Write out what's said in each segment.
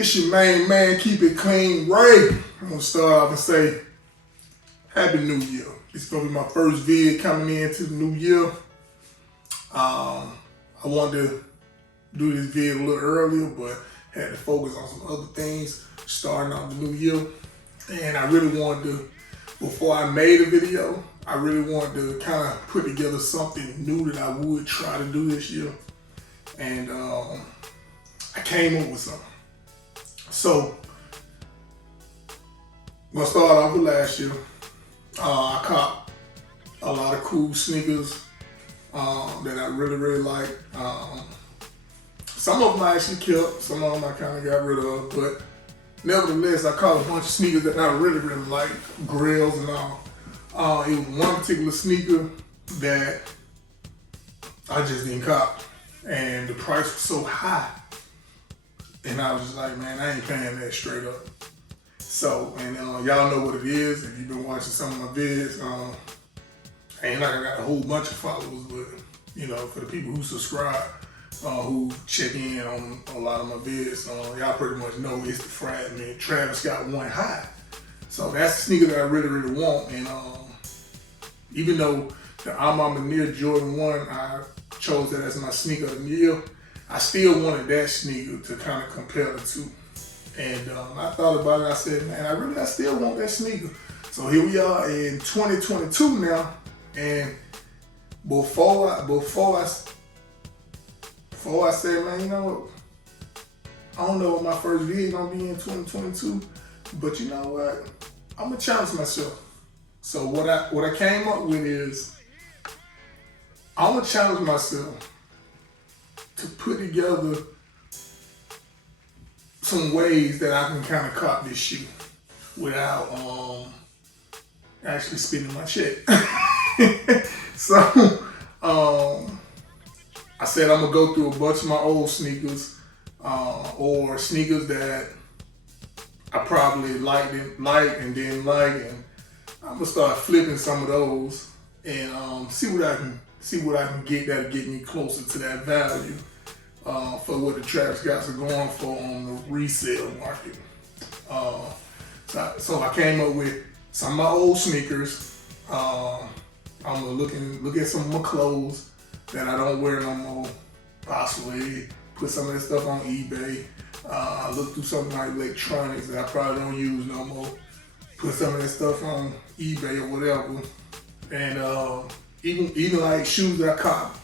It's your main man, Keep It Clean, Ray. I'm gonna start off and say, Happy New Year. It's gonna be my first vid coming into the new year. I wanted to do this vid a little earlier, but had to focus on some other things starting off the new year. And I really wanted to, before I made a video, I really wanted to kind of put together something new that I would try to do this year. And I came up with something. So, I'm gonna start off with last year. I caught a lot of cool sneakers that I really like. Some of them I actually kept, some of them I kind of got rid of, but nevertheless, I caught a bunch of sneakers that I really like, Grails and all. It was one particular sneaker that I just didn't cop, and the price was so high. And I was just like, man, I ain't paying that straight up. So, and y'all know what it is. If you've been watching some of my vids, ain't like I got a whole bunch of followers, but you know, for the people who subscribe, who check in on a lot of my vids, y'all pretty much know it's the fragment. Travis Scott one high. So that's the sneaker that I really want. And even though the I'm near Jordan 1, I chose that as my sneaker of the year, I still wanted that sneaker to kind of compare the two. And I thought about it, I said, man, I still want that sneaker. So here we are in 2022 now, and before I said, man, you know what, I don't know what my first video gonna be in 2022, but you know what, I'm gonna challenge myself. So what I came up with is, I'm gonna challenge myself to put together some ways that I can kind of cop this shoe without actually spending my check. So I said I'm gonna go through a bunch of my old sneakers, or sneakers that I probably liked and didn't like, and I'm gonna start flipping some of those and see what I can get that'll get me closer to that value for what the Travis Scotts are going for on the resale market. So I came up with some of my old sneakers. I'm gonna look at some of my clothes that I don't wear no more. Possibly put some of that stuff on eBay. I look through some of my electronics that I probably don't use no more. Put some of that stuff on eBay or whatever. And even like shoes that I caught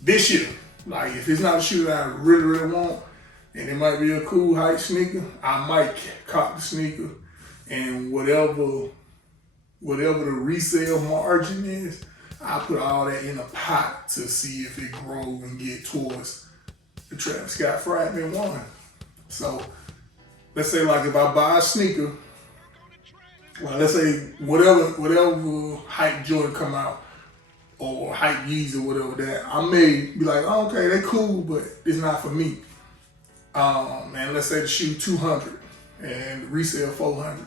this year. Like if it's not a shoe that I really want, and it might be a cool hype sneaker, I might cop the sneaker, and whatever the resale margin is, I put all that in a pot to see if it grows and get towards the Travis Scott Fragment 1. So let's say like if I buy a sneaker, well, let's say whatever hype Jordan come out, or hype Yeezy or whatever that, I may be like, oh, okay, they cool, but it's not for me. And let's say the shoe $200 and resale $400.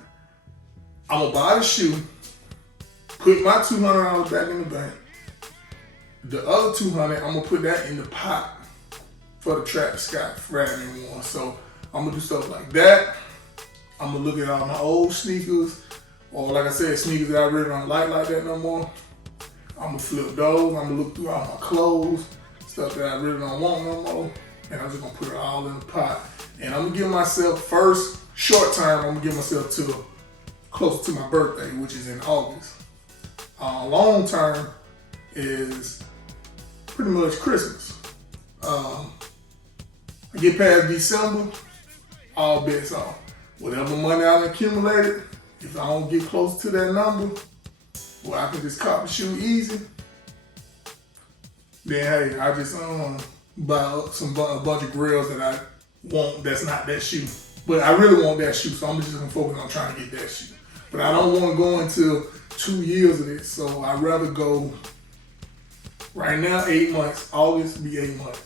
I'm gonna buy the shoe, put my $200 back in the bank. The other $200, I'm gonna put that in the pot for the Travis Scott Fragment 1. So I'm gonna do stuff like that. I'm gonna look at all my old sneakers, or like I said, sneakers that I really don't like that no more. I'm gonna flip those. I'm gonna look through all my clothes, stuff that I really don't want no more, and I'm just gonna put it all in the pot. And I'm gonna give myself, first, short term, I'm gonna give myself to close to my birthday, which is in August. Long term is pretty much Christmas. I get past December, all bets off. Whatever money I've accumulated, if I don't get close to that number, where I can just cop the shoe easy, then hey, I just buy a bunch of Grails that I want that's not that shoe. But I really want that shoe, so I'm just gonna focus on trying to get that shoe. But I don't want to go into 2 years of this, so I'd rather go right now 8 months. August be 8 months.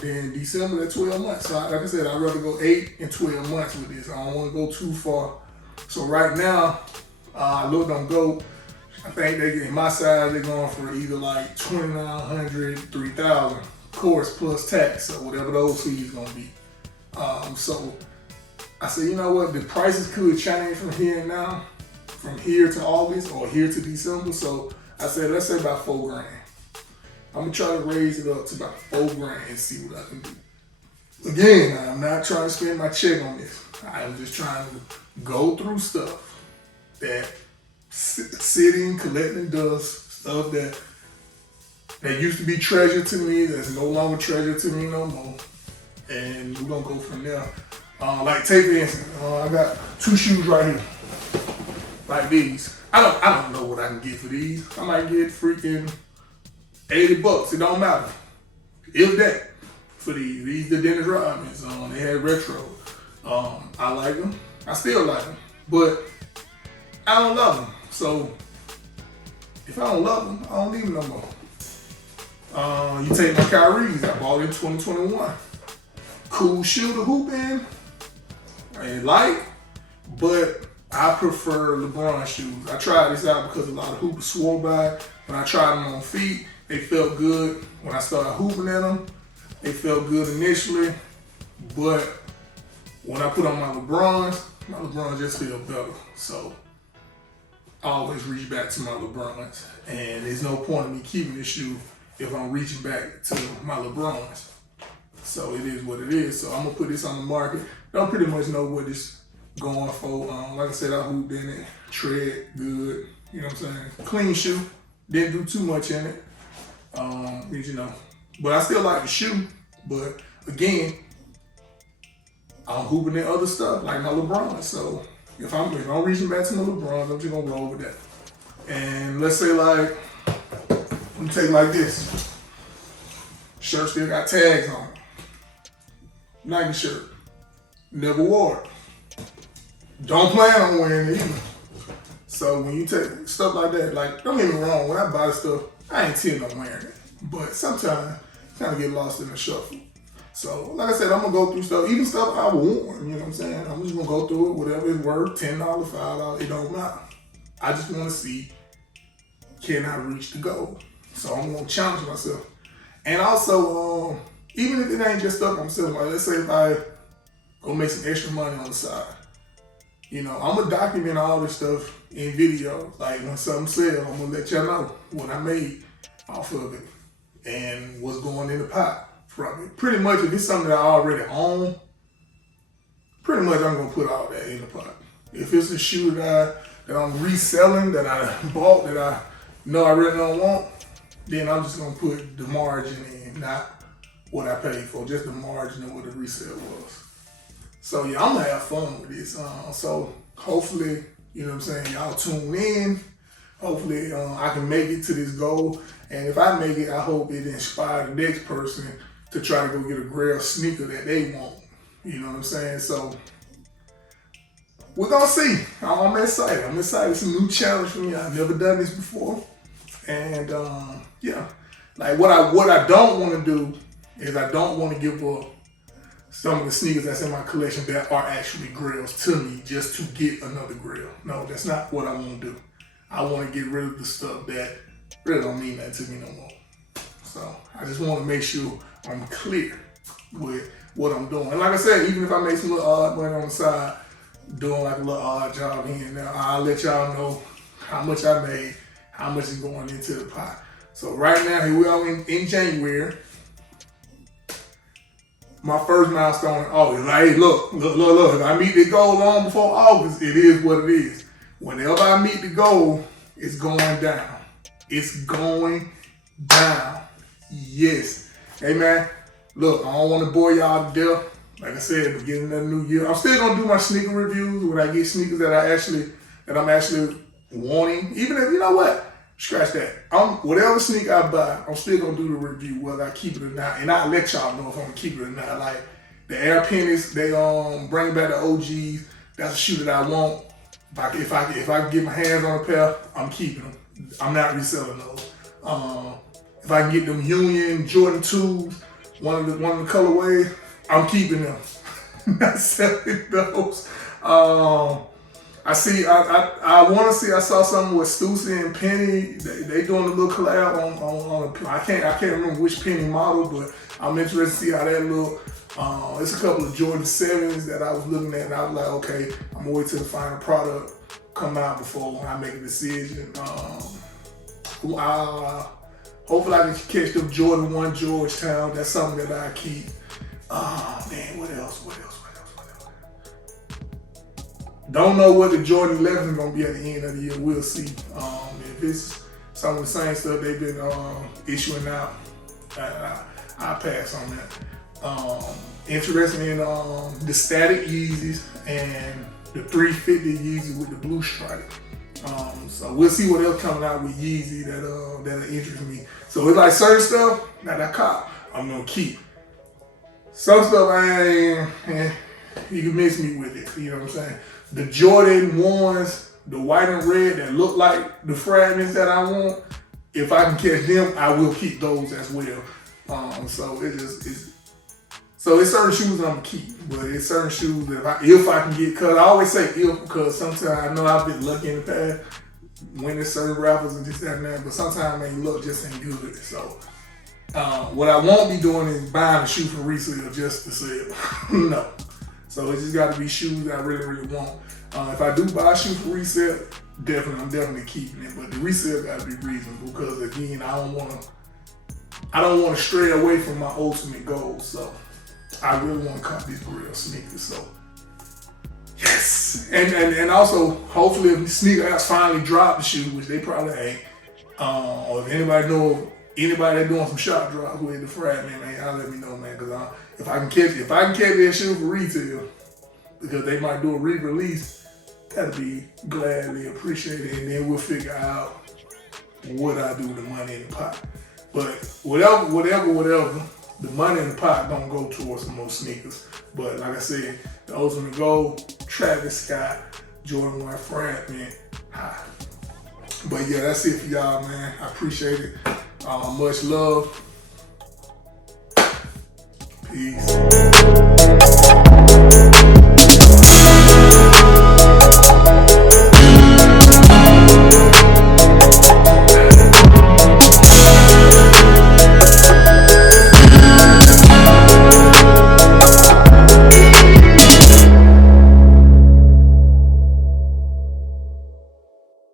Then December, that's 12 months. So like I said, I'd rather go 8 and 12 months with this. I don't want to go too far. So right now, I look them go. I think they in my size they're going for either like $2,900, $3,000, of course plus tax or whatever those fees gonna be. So I said, you know what, the prices could change from here and now, from here to August or here to December. So I said, let's say about $4,000. I'm gonna try to raise it up to about $4,000 and see what I can do. Again, I'm not trying to spend my check on this. I'm just trying to go through stuff that sitting, collecting dust, stuff that used to be treasure to me, that's no longer treasure to me no more. And we're gonna go from there. Like take for instance, I got 2 shoes right here, like these. I don't know what I can get for these. I might get freaking $80. It don't matter. If that, for these. These the Dennis Rodmans. They had retro. I like them. I still like them. But I don't love them. So if I don't love them, I don't need them no more. You take my Kyrie's. I bought in 2021. Cool shoe to hoop in. I ain't like, but I prefer LeBron shoes. I tried this out because a lot of hoopers swore by it. When I tried them on feet, they felt good. When I started hooping in them, they felt good initially. But when I put on my LeBrons just feel better. So I always reach back to my LeBrons. And there's no point in me keeping this shoe if I'm reaching back to my LeBrons. So it is what it is. So I'm gonna put this on the market. Don't pretty much know what it's going for. Like I said, I hooped in it, tread good. You know what I'm saying? Clean shoe. Didn't do too much in it. You know, but I still like the shoe. But again, I'm hooping in other stuff like my LeBron. So if I'm reaching back to my LeBron, I'm just gonna roll with that. And let's say like, let me take like this. Shirt still got tags on it. Nike shirt. Never wore it. Don't plan on wearing it either. So when you take stuff like that, like, don't get me wrong, when I buy the stuff, I ain't intend on wearing it. But sometimes you kind of get lost in the shuffle. So like I said, I'm gonna go through stuff, even stuff I've worn, you know what I'm saying? I'm just gonna go through it, whatever it's worth, $10, $5, it don't matter. I just wanna see, can I reach the goal? So I'm gonna challenge myself. And also, even if it ain't just stuff I'm selling, like let's say if I go make some extra money on the side, you know, I'm gonna document all this stuff in video. Like when something sells, I'm gonna let y'all know what I made off of it and what's going in the pot from it. Pretty much, if it's something that I already own, pretty much I'm gonna put all that in the pot. If it's a shoe that I'm reselling, that I bought, that I know I really don't want, then I'm just gonna put the margin in, not what I paid for, just the margin of what the resale was. So yeah, I'm gonna have fun with this. So hopefully, you know what I'm saying, y'all tune in. Hopefully I can make it to this goal. And if I make it, I hope it inspires the next person to try to go get a Grail sneaker that they want. You know what I'm saying? So we're gonna see. I'm excited. I'm excited. It's a new challenge for me. I've never done this before. And yeah, like what I don't want to do is I don't want to give up some of the sneakers that's in my collection that are actually Grails to me just to get another Grail. No, that's not what I want to do. I want to get rid of the stuff that really don't mean that to me no more. So I just want to make sure I'm clear with what I'm doing. And like I said, even if I make some little odd money on the side, doing like a little odd job here and there, I'll let y'all know how much I made, how much is going into the pot. So right now, here we are in January. My first milestone in August. Like, hey, look. If I meet the goal long before August, it is what it is. Whenever I meet the goal, it's going down. It's going down. Yes. Hey, man. Look, I don't want to bore y'all to death. Like I said, beginning of the new year, I'm still going to do my sneaker reviews when I get sneakers that I'm actually wanting. Even if, you know what? Scratch that. Whatever sneaker I buy, I'm still gonna do the review whether I keep it or not, and I'll let y'all know if I'm gonna keep it or not. Like the Air Pennies, they bring back the OGs. That's a shoe that I want. If I can get my hands on a pair, I'm keeping them. I'm not reselling those. If I can get them Union Jordan 2s, one of the colorways, I'm keeping them. Not selling those. I saw something with Stussy and Penny. They doing a little collab on I can't remember which Penny model, but I'm interested to see how that look. It's a couple of Jordan 7s that I was looking at, and I was like, okay, I'm gonna wait till the final product come out before I make a decision. Hopefully I can catch them Jordan 1 Georgetown. That's something that I keep. Man, what else? Don't know what the Jordan 11 is gonna be at the end of the year. We'll see. If it's some of the same stuff they've been issuing out, I'll pass on that. Interested in the static Yeezys and the 350 Yeezy with the blue stripe. So we'll see what else coming out with Yeezy that'll interest me. So it's like certain stuff that I cop, I'm gonna keep. Some stuff you can miss me with it. You know what I'm saying? The Jordan 1s, the white and red that look like the fragments that I want, if I can catch them, I will keep those as well. So it's certain shoes that I'm gonna keep, but it's certain shoes that if I can get, cause I always say if, because sometimes I know I've been lucky in the past winning certain rappers and this, that, and that, but sometimes they look just ain't good. So what I won't be doing is buying a shoe from resale just to sell. No. So it's just got to be shoes that I really, really want. If I do buy a shoe for resale, I'm definitely keeping it. But the resale got to be reasonable because again, I don't want to stray away from my ultimate goals. So I really want to cop these Grail sneakers. So yes, and also hopefully if the sneaker apps finally drop the shoe, which they probably ain't, or if anybody know anybody that doing some shop drops with the fragment, man, y'all let me know, man, because if I can catch that shoe for retail, because they might do a re-release, that'd be gladly appreciated, and then we'll figure out what I do with the money in the pot. But whatever, the money in the pot don't go towards some more sneakers. But like I said, the ultimate goal, Travis Scott, Jordan 1 fragment, high. But yeah, that's it for y'all, man. I appreciate it. Much love. Peace.